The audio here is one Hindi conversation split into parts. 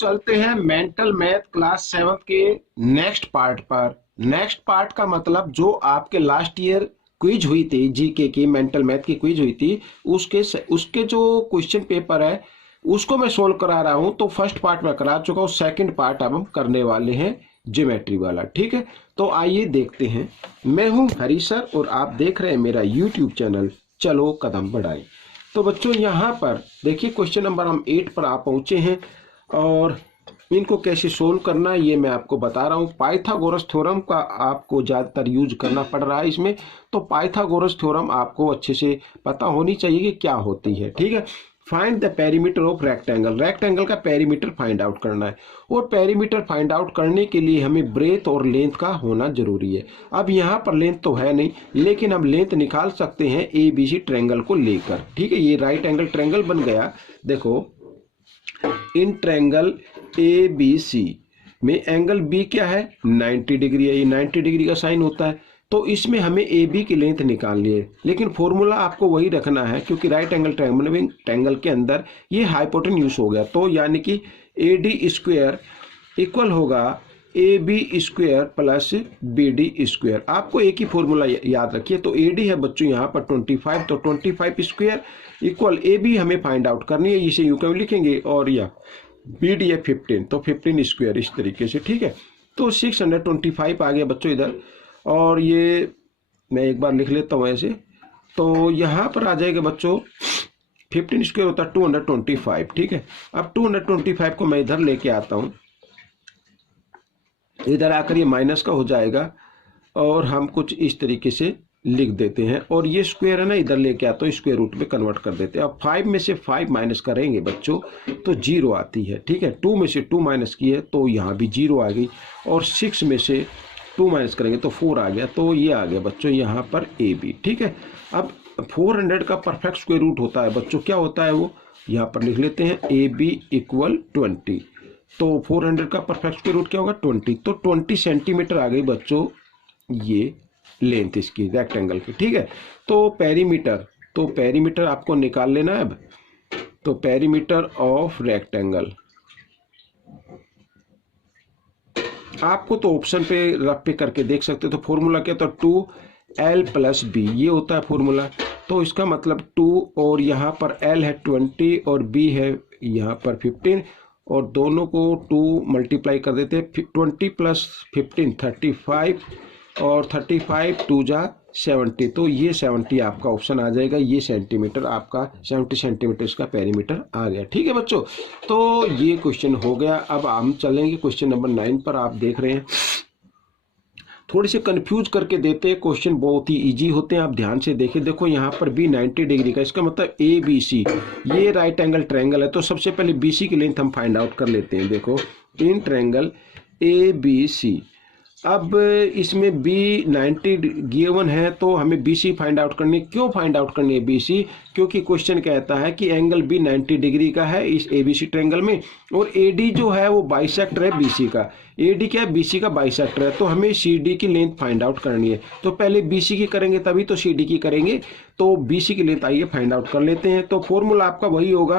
चलते हैं मेंटल मैथ क्लास 7 के नेक्स्ट पार्ट पर। नेक्स्ट पार्ट का मतलब जो आपके लास्ट ईयर क्विज हुई थी, जीके की मेंटल मैथ की क्विज हुई थी, उसके जो क्वेश्चन पेपर है उसको मैं सोल्व करा रहा हूं। तो फर्स्ट पार्ट मैं करा चुका हूं, सेकंड पार्ट अब हम करने वाले हैं ज्योमेट्री वाला। ठीक है, तो आइए देखते हैं। मैं हूं हरी सर और आप देख रहे हैं मेरा यूट्यूब चैनल चलो कदम बढ़ाएं। तो बच्चों यहाँ पर देखिए क्वेश्चन नंबर हम 8 पर आप पहुंचे हैं और इनको कैसे सोल्व करना है ये मैं आपको बता रहा हूँ। पाइथागोरस थ्योरम का आपको ज़्यादातर यूज करना पड़ रहा है इसमें, तो पाइथागोरस थ्योरम आपको अच्छे से पता होनी चाहिए कि क्या होती है। ठीक है, find the perimeter of rectangle. Rectangle का पेरीमीटर फाइंड आउट करना है और पेरीमीटर फाइंड आउट करने के लिए हमें ब्रेथ और लेंथ का होना जरूरी है। अब यहाँ पर लेंथ तो है नहीं, लेकिन हम लेंथ निकाल सकते हैं ABC ट्रायंगल को लेकर। ठीक है, ये राइट एंगल ट्रायंगल बन गया। देखो इन ट्रायंगल ABC में एंगल B क्या है, 90 डिग्री है। ये 90 डिग्री का साइन होता है, तो इसमें हमें AB की लेंथ निकालनी है। लेकिन फॉर्मूला आपको वही रखना है क्योंकि राइट एंगल ट्रायंगल के अंदर ये हाइपोटेन्यूज हो गया, तो यानी कि AD स्क्वायर इक्वल होगा AB square plus BD square. आपको एक ही फॉर्मूला याद रखिए। तो AD है बच्चों यहाँ पर 25, तो 25 स्क्वायर इक्वल AB हमें फाइंड आउट करनी है, इसे यूं क्यों लिखेंगे, और या BD है 15, तो 15 स्क्वायर इस तरीके से। ठीक है, तो 625 आ गया बच्चों इधर, और ये मैं एक बार लिख लेता हूँ ऐसे। तो यहाँ पर आ जाएगा बच्चों 15 स्क्वायर होता है 225। ठीक है, अब 225 को मैं इधर लेके आता हूँ, इधर आकर ये माइनस का हो जाएगा और हम कुछ इस तरीके से लिख देते हैं, और ये स्क्वायर है ना इधर लेके आता हूँ, स्क्वायर रूट में कन्वर्ट कर देते हैं। अब 5 में से 5 माइनस करेंगे बच्चों तो 0 आती है। ठीक है, 2 में से 2 माइनस की है तो यहाँ भी 0 आ गई, और 6 में से 2 माइनस करेंगे तो 4 आ गया, तो ये आ गया बच्चों यहाँ पर AB। ठीक है, अब 400 का परफेक्ट स्क्वायर रूट होता है बच्चों, क्या होता है वो यहाँ पर लिख लेते हैं, AB इक्वल 20। तो 400 का परफेक्ट स्क्वायर रूट क्या होगा, 20। तो 20 सेंटीमीटर आ गई बच्चों ये लेंथ इसकी रेक्टेंगल की। ठीक है, तो पेरीमीटर आपको निकाल लेना है अब। तो पेरीमीटर ऑफ रेक्टेंगल आपको तो ऑप्शन पे रफ पे करके देख सकते हो। तो फॉर्मूला क्या, तो 2L + B ये होता है फॉर्मूला। तो इसका मतलब 2 और यहाँ पर L है 20 और B है यहाँ पर 15, और दोनों को 2 मल्टीप्लाई कर देते हैं। 20 + 15 35, और 35 2 जा 70, तो ये 70 आपका ऑप्शन आ जाएगा। ये सेंटीमीटर आपका 70 सेंटीमीटर इसका पेरीमीटर आ गया। ठीक है बच्चों, तो ये क्वेश्चन हो गया। अब हम चलेंगे क्वेश्चन नंबर 9 पर। आप देख रहे हैं थोड़ी से कंफ्यूज करके देते हैं क्वेश्चन, बहुत ही इजी होते हैं। आप ध्यान से देखिए, देखो यहाँ पर B 90 डिग्री का, इसका मतलब ABC ये राइट एंगल ट्रायंगल है। तो सबसे पहले BC की लेंथ हम फाइंड आउट कर लेते हैं। देखो इन ट्रायंगल ABC, अब इसमें B 90 गिवन है तो हमें BC फाइंड आउट करनी है। क्यों फाइंड आउट करनी है BC, क्योंकि क्वेश्चन कहता है कि एंगल B 90 डिग्री का है इस ABC ट्रायंगल में, और AD जो है वो बाइसेक्टर है BC का। AD क्या है, BC का बाइसेक्टर है। तो हमें CD की लेंथ फाइंड आउट करनी है। तो पहले BC की करेंगे तभी तो CD की करेंगे। तो BC की लेंथ आइए फाइंड आउट कर लेते हैं। तो फॉर्मूला आपका वही होगा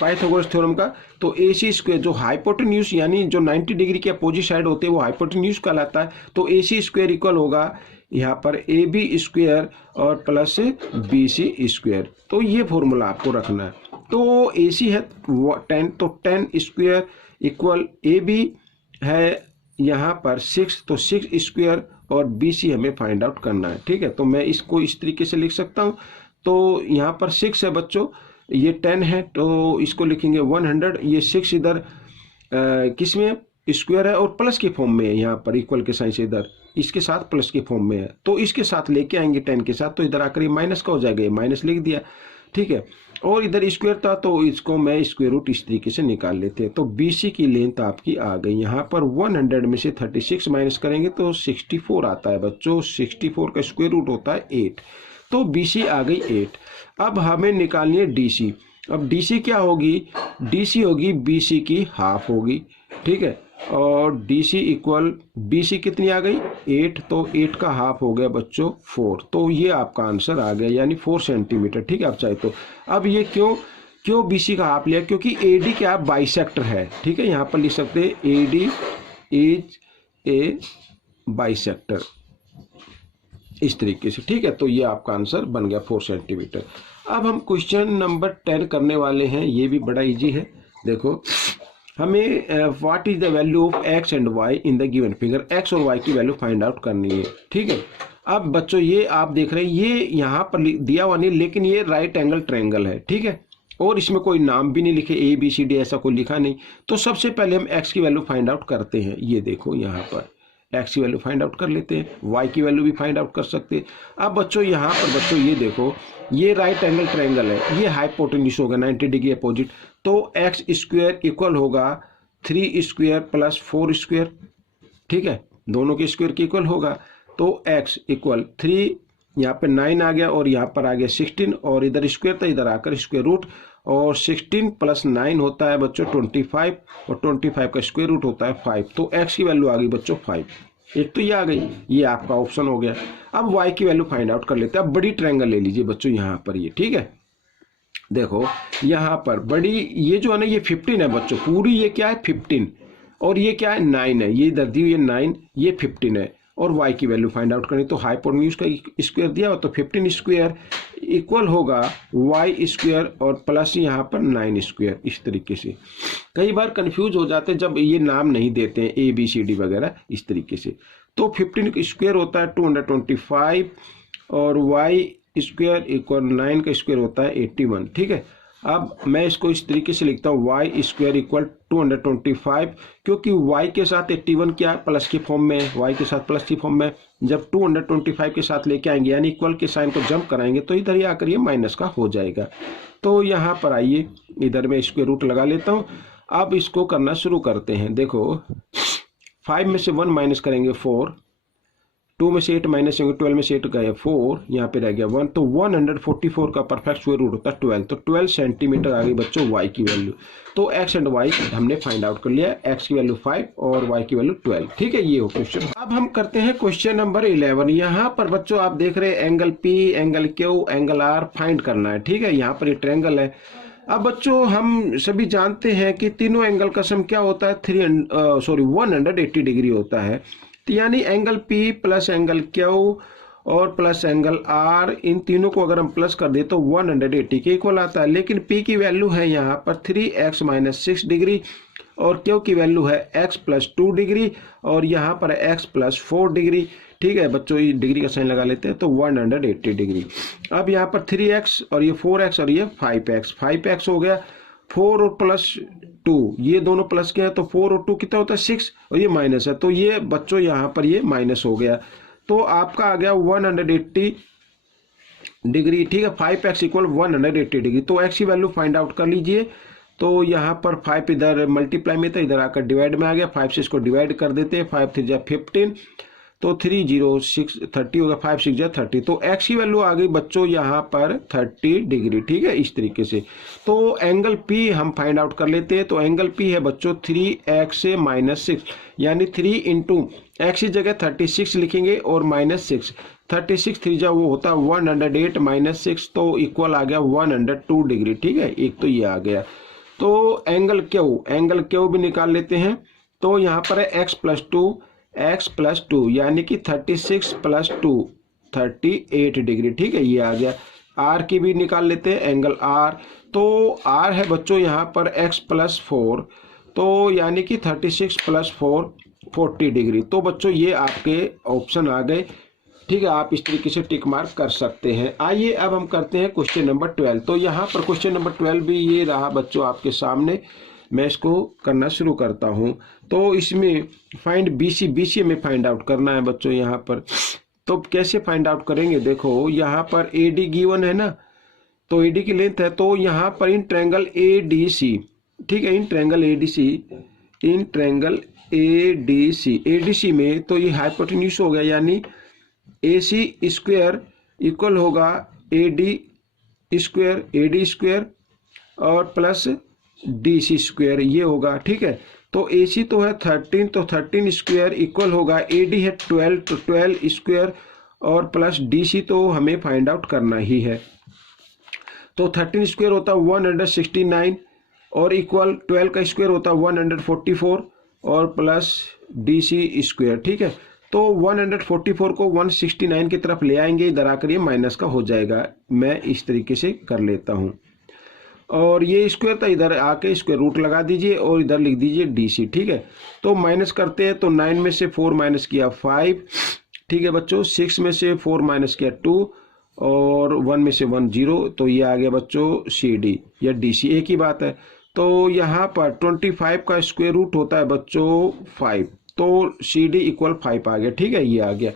पाइथागोरस थ्योरम का। तो AC स्क्वायर जो हाइपोटेन्यूज यानी जो 90 डिग्री के अपोजिट साइड होते हैं वो हाइपोटेन्यूज कहलाता है। तो AC स्क्वायर इक्वल होगा यहाँ पर AB स्क्वायर और प्लस BC स्क्वायर। तो ये फॉर्मूला आपको रखना है। तो AC है 10, तो 10 स्क्वायर इक्वल AB है यहाँ पर 6, तो 6 स्क्वायर और BC हमें फाइंड आउट करना है। ठीक है, तो मैं इसको इस तरीके से लिख सकता हूँ। तो यहाँ पर 6 है बच्चों, ये 10 है तो इसको लिखेंगे 100। ये 6 इधर किस में स्क्वायर है और प्लस के फॉर्म में है, यहाँ पर इक्वल के साइन से इधर इसके साथ प्लस के फॉर्म में है, तो इसके साथ लेके आएंगे 10 के साथ, तो इधर आकर ये माइनस का हो जाएगा, ये माइनस लिख दिया। ठीक है, और इधर स्क्वायर था तो इसको मैं स्क्वायर रूट इस तरीके से निकाल लेते हैं। तो BC की लेंथ आपकी आ गई। यहाँ पर 100 में से 36 माइनस करेंगे तो 64 आता है बच्चों। 64 का स्क्वायर रूट होता है 8, तो BC आ गई 8। अब हमें निकालनी है DC। अब DC क्या होगी, DC होगी BC की हाफ होगी। ठीक है, और DC इक्वल BC कितनी आ गई 8, तो 8 का हाफ हो गया बच्चों 4। तो ये आपका आंसर आ गया यानी 4 सेंटीमीटर। ठीक है, आप चाहे तो अब ये क्यों, क्यों BC का हाफ लिया? क्योंकि AD क्या बाइसेक्टर है, ठीक है, यहाँ पर लिख सकते हैं AD इज ए बाइसेक्टर, इस तरीके से, ठीक है। तो ये आपका आंसर बन गया 4 सेंटीमीटर। अब हम क्वेश्चन नंबर 10 करने वाले हैं, ये भी बड़ा इजी है। देखो, हमें what is the value of x and y in the given figure, x और y की वैल्यू फाइंड आउट करनी है, ठीक है। अब बच्चों ये आप देख रहे हैं, ये यहाँ पर दिया हुआ नहीं, लेकिन ये राइट एंगल ट्रायंगल है, ठीक है, और इसमें कोई नाम भी नहीं लिखे, ABCD ऐसा कोई लिखा नहीं। तो सबसे पहले हम x की वैल्यू फाइंड आउट करते हैं। ये देखो, यहाँ पर x की वैल्यू फाइंड आउट कर लेते हैं, y की वैल्यू भी फाइंड आउट कर सकते हैं। अब बच्चों यहाँ पर बच्चों ये देखो, ये राइट एंगल ट्रायंगल है, ये हाइपोटेन्यूज होगा 90 डिग्री अपोजिट, तो x स्क्वायर इक्वल होगा 3 स्क्वायर प्लस 4 स्क्वायर, ठीक है, दोनों के स्क्वायर के इक्वल होगा। तो x इक्वल 3, यहाँ पे 9 आ गया और यहाँ पर आ गया 16, और इधर स्क्वायर था, इधर आकर स्क्वायर रूट, और 16 प्लस 9 होता है बच्चों 25, और 25 का स्क्वायर रूट होता है 5। तो x की वैल्यू आ गई बच्चों 5, एक तो ये आ गई, ये आपका ऑप्शन हो गया। अब y की वैल्यू फाइंड आउट कर लेते हैं। अब बड़ी ट्रायंगल ले लीजिए बच्चों यहाँ पर, ये ठीक है, देखो यहाँ पर बड़ी, ये जो है ना, ये 15 है बच्चों, पूरी ये क्या है 15, और ये क्या है 9 है, ये इधर दी हुई है 9, ये 15 है, और y की वैल्यू फाइंड आउट करनी। तो हाइपोटेन्यूज का स्क्वायर दिया हो, तो 15 स्क्वायर इक्वल होगा y स्क्वायर और प्लस यहाँ पर 9 स्क्वायर, इस तरीके से। कई बार कंफ्यूज हो जाते हैं जब ये नाम नहीं देते हैं ABCD वगैरह, इस तरीके से। तो 15 स्क्वायर होता है 225, और y स्क्वायर इक्वल 9 का स्क्वायर होता है 81, ठीक है। अब मैं इसको इस तरीके से लिखता हूँ, y स्क्वायर इक्वल 225, क्योंकि y के साथ 81 क्या प्लस की फॉर्म में, y के साथ प्लस की फॉर्म में, जब 225 के साथ लेके आएंगे यानी इक्वल के साइन को जंप कराएंगे तो इधर ही आकर ये माइनस का हो जाएगा। तो यहाँ पर आइए, इधर मैं स्क्वायर रूट लगा लेता हूँ। अब इसको करना शुरू करते हैं। देखो, 5 में से 1 माइनस करेंगे 4, 2 में से 8 माइनस करेंगे 12 में से 8 गए 4, यहाँ पे रह गया 1, तो 144 का परफेक्ट स्क्वायर रूट होता है 12, तो 12 सेंटीमीटर आ गई बच्चों y की वैल्यू। तो x एंड y हमने फाइंड आउट कर लिया, x की वैल्यू 5 और y की वैल्यू 12, ठीक है, ये हो क्वेश्चन। अब हम करते हैं क्वेश्चन नंबर 11। यहाँ पर बच्चों आप देख रहे हैं angle P, angle Q, angle R find करना है, ठीक है। यहाँ पर ये ट्रायंगल है। अब बच्चों हम सभी जानते हैं कि तीनों एंगल का सम क्या होता है, 180 डिग्री होता है। तो यानी angle P plus angle Q और प्लस एंगल R, इन तीनों को अगर हम प्लस कर दे तो 180 के इक्वल आता है। लेकिन P की वैल्यू है यहाँ पर 3x माइनस 6 डिग्री, और Q की वैल्यू है x प्लस 2 डिग्री, और यहाँ पर है x प्लस 4 डिग्री, ठीक है बच्चों, ये डिग्री का साइन लगा लेते हैं, तो 180 डिग्री। अब यहाँ पर 3x और ये 4x और ये 5x हो गया, 4 और प्लस 2, ये दोनों प्लस के हैं, तो 4 और 2 कितना होता है 6, और ये माइनस है, तो ये बच्चों यहाँ पर ये माइनस हो गया। तो आपका आ गया 180 डिग्री, ठीक है, 5x इक्वल 180 डिग्री। तो x की वैल्यू फाइंड आउट कर लीजिए। तो यहाँ पर 5 इधर मल्टीप्लाई में था, इधर आकर डिवाइड में आ गया, 5 से इसको डिवाइड कर देते हैं, 5 3 जा 15, तो 3 0 6 30 होगा, 5 6 जा 30। तो x की वैल्यू आ गई बच्चों यहाँ पर 30 डिग्री, ठीक है, इस तरीके से। तो एंगल P हम फाइंड आउट कर लेते हैं। तो एंगल P है बच्चों 3x से माइनस 6, यानी 3 इंटू x की जगह 36 लिखेंगे और माइनस 6, 36 3 जा वो होता है 108 माइनस 6, तो इक्वल आ गया 102 डिग्री, ठीक है, एक तो ये आ गया। तो एंगल Q भी निकाल लेते हैं। तो यहाँ पर है x प्लस 2 यानी कि 36 प्लस 2 38 डिग्री, ठीक है, ये आ गया। R की भी निकाल लेते हैं, एंगल R। तो R है बच्चों यहाँ पर x प्लस 4, तो यानी कि 36 प्लस 4 40 डिग्री। तो बच्चों ये आपके ऑप्शन आ गए, ठीक है, आप इस तरीके से टिक मार्क कर सकते हैं। आइए अब हम करते हैं क्वेश्चन नंबर 12। तो यहाँ पर क्वेश्चन नंबर 12 भी ये रहा बच्चों आपके सामने, मैं इसको करना शुरू करता हूँ। तो इसमें फाइंड BC हमें फाइंड आउट करना है बच्चों यहाँ पर। तो कैसे फाइंड आउट करेंगे, देखो यहाँ पर AD गिवन है ना, तो AD की लेंथ है, तो यहाँ पर इन ट्रायंगल ADC, ठीक है, इन ट्रायंगल ADC में तो ये हाइपोटेन्यूज हो गया, यानी AC स्क्वायर इक्वल होगा AD स्क्वायर और प्लस DC स्क्वायर, ये होगा, ठीक है। तो AC तो है 13, तो 13 स्क्वायर इक्वल होगा AD है 12, तो 12 स्क्वायर और प्लस DC तो हमें फाइंड आउट करना ही है। तो 13 स्क्वायर होता है 169 और इक्वल 12 का स्क्वायर होता है 144 और प्लस DC स्क्वायर। ठीक है, तो 144 को 169 की तरफ ले आएंगे, इधर आकर ये माइनस का हो जाएगा। मैं इस तरीके से कर लेता हूँ और ये स्क्वायर था, इधर आके स्क्वायर रूट लगा दीजिए और इधर लिख दीजिए DC। ठीक है, तो माइनस करते हैं तो 9 में से 4 माइनस किया 5। ठीक है बच्चों, 6 में से 4 माइनस किया 2 और 1 में से 1 0, तो ये आ गया बच्चों CD या DC, एक ही बात है। तो यहाँ पर 25 का स्क्वायर रूट होता है बच्चों 5, तो CD इक्वल 5 आ गया। ठीक है, ये आ गया।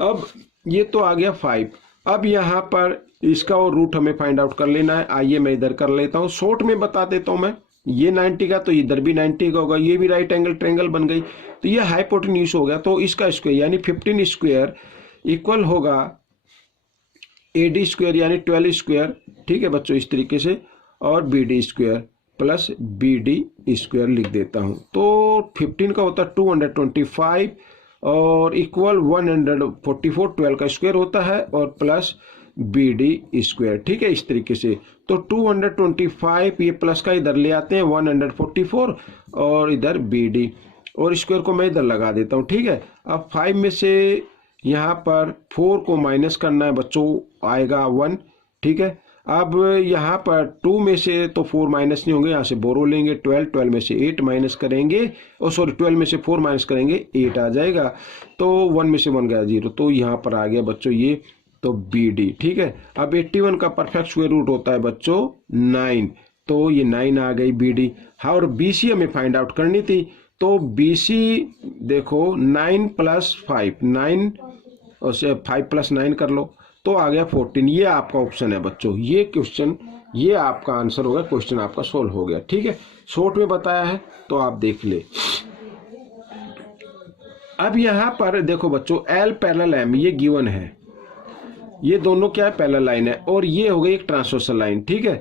अब ये तो आ गया 5। अब यहाँ पर इसका और रूट हमें फाइंड आउट कर लेना है। आइए मैं इधर कर लेता हूँ, शॉर्ट में बता देता हूँ मैं। ये 90 का तो इधर भी 90 का होगा, ये भी राइट एंगल ट्रायंगल बन गई, तो ये हाइपोटेन्यूज हो गया। तो इसका स्क्वायर यानी 15 स्क्वायर इक्वल होगा AD स्क्वायर यानी 12 स्क्वायर। ठीक है बच्चों, इस तरीके से, और BD square plus BD square लिख देता हूँ। तो 15 का होता है 225 और इक्वल 144, 12 का स्क्वायर होता है और प्लस BD स्क्वायर। ठीक है, इस तरीके से। तो 225 ये प्लस का इधर ले आते हैं 144 और इधर BD और स्क्वायर को मैं इधर लगा देता हूँ। ठीक है, अब 5 में से यहाँ पर 4 को माइनस करना है बच्चों, आएगा 1। ठीक है, अब यहाँ पर 2 में से तो 4 माइनस नहीं होंगे, यहाँ से बोरो लेंगे 12 में से 8 माइनस करेंगे, और सॉरी 12 में से 4 माइनस करेंगे 8 आ जाएगा। तो 1 में से 1 गया 0, तो यहाँ पर आ गया बच्चों ये, तो BD। ठीक है, अब 81 का परफेक्ट स्क्वायर रूट होता है बच्चों 9, तो ये 9 आ गई BD। हाँ, और BC हमें फाइंड आउट करनी थी, तो BC देखो 9 प्लस 5, 9 और 5 प्लस 9 कर लो, तो आ गया 14। ये आपका ऑप्शन है बच्चों, ये क्वेश्चन, ये आपका आंसर होगा, क्वेश्चन आपका सोल्व हो गया। ठीक है, शॉर्ट में बताया है तो आप देख ले। अब यहाँ पर देखो बच्चों, L पैरेलल M ये गिवन है, ये दोनों क्या है, पैरेलल लाइन है, और ये हो गई एक ट्रांसवर्सल लाइन। ठीक है,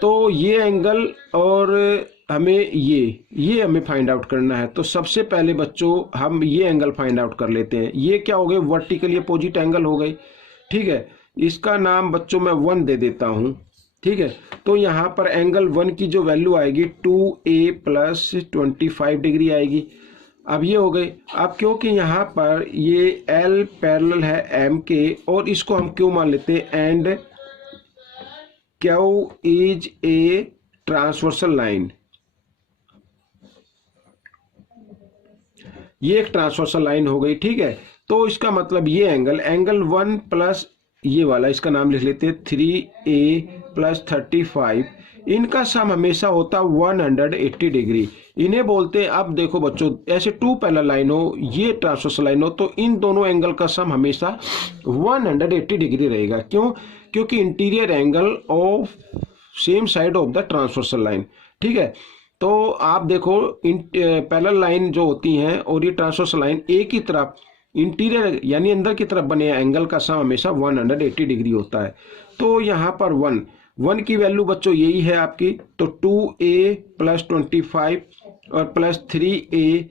तो ये एंगल और हमें ये हमें फाइंड आउट करना है। तो सबसे पहले बच्चों हम ये एंगल फाइंड आउट कर लेते हैं। ये क्या हो गए, वर्टिकली अपोजिट एंगल हो गई। ठीक है, इसका नाम बच्चों मैं 1 दे देता हूं। ठीक है, तो यहाँ पर एंगल 1 की जो वैल्यू आएगी 2A प्लस 25 डिग्री आएगी। अब ये हो गई। अब क्योंकि यहाँ पर ये L पैरेलल है M के, और इसको हम क्यों मान लेते हैं, and Q is a transversal line, ये एक ट्रांसवर्सल लाइन हो गई। ठीक है, तो इसका मतलब ये एंगल 1 प्लस ये वाला, इसका नाम लिख लेते हैं 3A प्लस 35, इनका सम हमेशा होता 180 डिग्री, इन्हें बोलते हैं। अब देखो बच्चों, ऐसे 2 पैरेलल लाइन हो, ये ट्रांसवर्सल लाइन हो, तो इन दोनों एंगल का सम हमेशा 180 डिग्री रहेगा। क्यों? क्योंकि interior angle of same side of the transversal line. ठीक है, तो आप देखो पैरेलल लाइन जो होती हैं और ये ट्रांसवर्सल लाइन एक ही तरफ इंटीरियर यानी अंदर की तरफ बने एंगल का सम हमेशा 180 डिग्री होता है। तो यहाँ पर 1 की वैल्यू बच्चों यही है आपकी, तो 2A प्लस 25 और प्लस 3A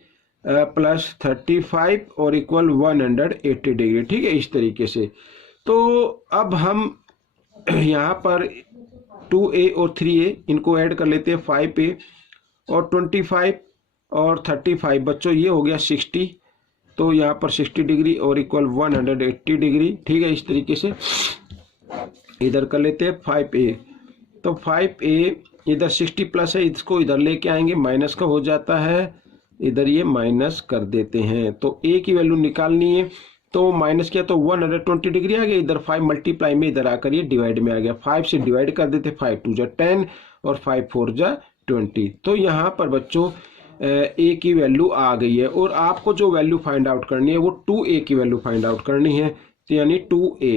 प्लस 35 और इक्वल 180 डिग्री। ठीक है, इस तरीके से। तो अब हम यहाँ पर 2A और 3A इनको ऐड कर लेते हैं, 5A और 25 और 35 बच्चों ये हो गया 60, तो यहाँ पर 60 डिग्री और इक्वल 180 डिग्री। ठीक है, इस तरीके से इधर कर लेते हैं 5A, तो 5A इधर 60 प्लस है, इसको इधर लेके आएंगे, माइनस का हो जाता है, इधर ये माइनस कर देते हैं। तो A की वैल्यू निकालनी है, तो माइनस किया तो 120 डिग्री आ गया, इधर 5 मल्टीप्लाई में इधर आकर ये डिवाइड में आ गया, 5 से डिवाइड कर देते, 5 2 जा 10 और 5 4 जा 20। तो यहाँ पर बच्चों A की वैल्यू आ गई है, और आपको जो वैल्यू फाइंड आउट करनी है वो 2A की वैल्यू फाइंड आउट करनी है। तो यानी 2A,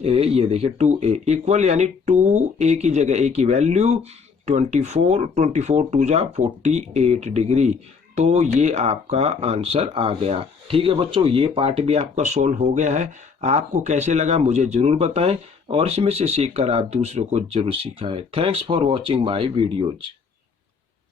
ये देखिए 2A इक्वल, यानी 2A की जगह A की वैल्यू 24 2 जा 48 डिग्री। तो ये आपका आंसर आ गया। ठीक है बच्चों, ये पार्ट भी आपका सोल्व हो गया है। आपको कैसे लगा मुझे जरूर बताएं, और इसमें से सीखकर आप दूसरों को जरूर सिखाएं। Thanks for watching my videos.